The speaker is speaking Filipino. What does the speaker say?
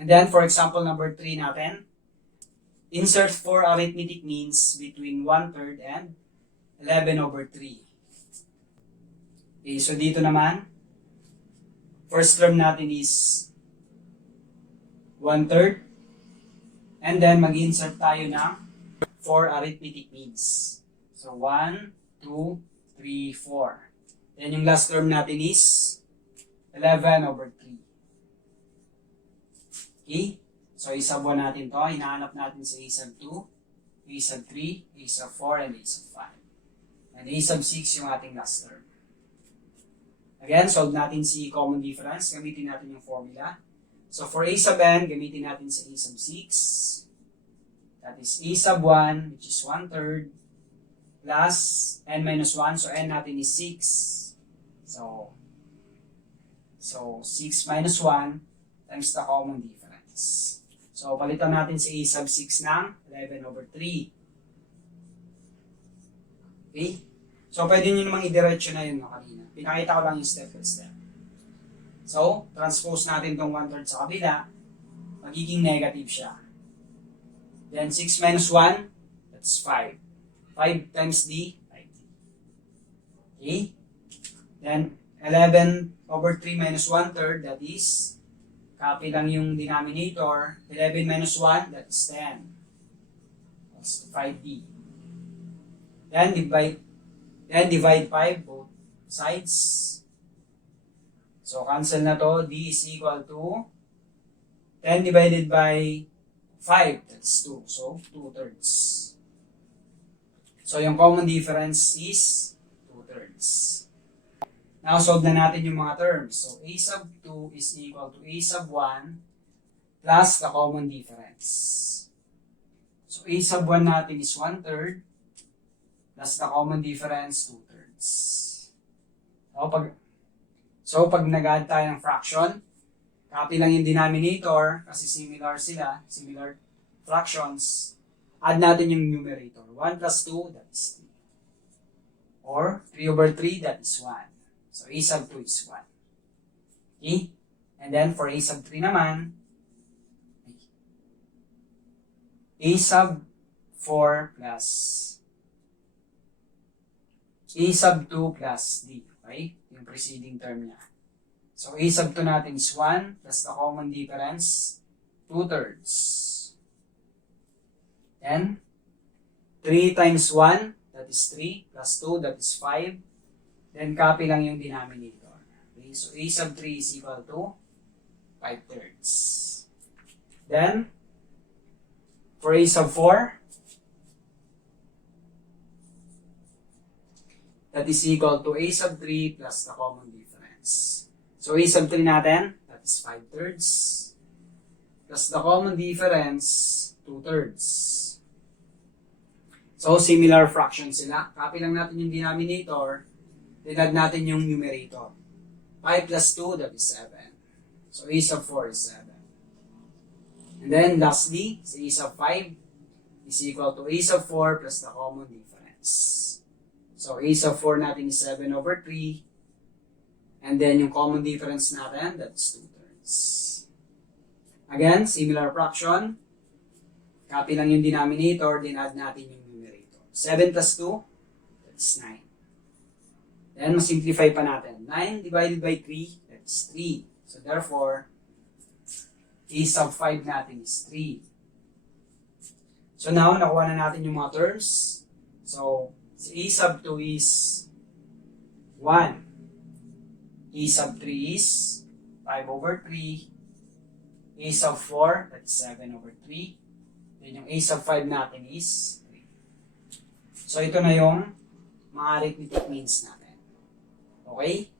And then, for example, number 3 natin, insert 4 arithmetic means between 1/3 and 11/3. Okay, so dito naman, first term natin is 1/3. And then, mag-insert tayo ng 4 arithmetic means. So, 1, 2, 3, 4. Then, yung last term natin is 11/3. Okay? So, isabuan natin to. Hinahanap natin sa a sub 2, a sub 3, a sub 4, and a sub 5. And a sub 6 yung ating last term. Again, solve natin si common difference. Gamitin natin yung formula. So, for a sub n, gamitin natin sa a sub 6. That is a sub 1, which is 1/3, plus n minus 1. So, n natin is 6. So 6 minus 1 times the common difference. So, palitan natin sa a sub 6 ng 11/3. Okay? So, pwede nyo namang i-diretso na yun kanina. Pinakita ko lang yung step by step. So, transpose natin itong 1/3 sa kabila. Magiging negative siya. Then, 6 minus 1, that's 5. 5 times d, 5d. Okay? Then, 11/3 minus 1/3, that is, copy lang yung denominator. 11 minus 1, that's 10. That's 5d. Then, divide 5, both sides. So, cancel na to. D is equal to 10 divided by 5, that's 2. So, 2/3. So, yung common difference is 2/3. Now, solve na natin yung mga terms. So, a sub 2 is equal to a sub 1 plus the common difference. So, a sub 1 natin is 1/3 plus the common difference, 2/3. So, pag nag-add tayo ng fraction, copy lang yung denominator kasi similar sila, similar fractions. Add natin yung numerator. 1 plus 2, that is 3. Or 3/3, that is 1. So, a sub 2 is 1. Okay? And then, for a sub 3 naman, a sub 4 plus a sub 2 plus d. Okay? Yung preceding term niya. So, a sub 2 natin is 1 plus the common difference, 2/3. Then, 3 times 1, that is 3, plus 2, that is 5. Then, copy lang yung denominator. Okay? So, a sub 3 is equal to 5/3. Then, for a sub 4, that is equal to a sub 3 plus the common difference. So, a sub 3 natin, that is 5/3. Plus the common difference, 2/3. So, similar fractions sila. Copy lang natin yung denominator. Then, add natin yung numerator. 5 plus 2, that is 7. So, a sub 4 is 7. And then, lastly, a sub 5 is equal to a sub 4 plus the common difference. So, a sub 4 natin is 7/3. And then, yung common difference natin, that's 2/3. Again, similar fraction. Copy lang yung denominator, then add natin yung numerator. 7 plus 2, that's 9. Then, masimplify pa natin. 9 divided by 3, that's 3. So, therefore, a sub 5 natin is 3. So, now, nakuha na natin yung mga terms. So, a sub 2 is 1. A sub 3 is 5/3. A sub 4, that's 7/3. Then, yung a sub 5 natin is 3. So, ito na yung mga arithmetic means natin. Okay?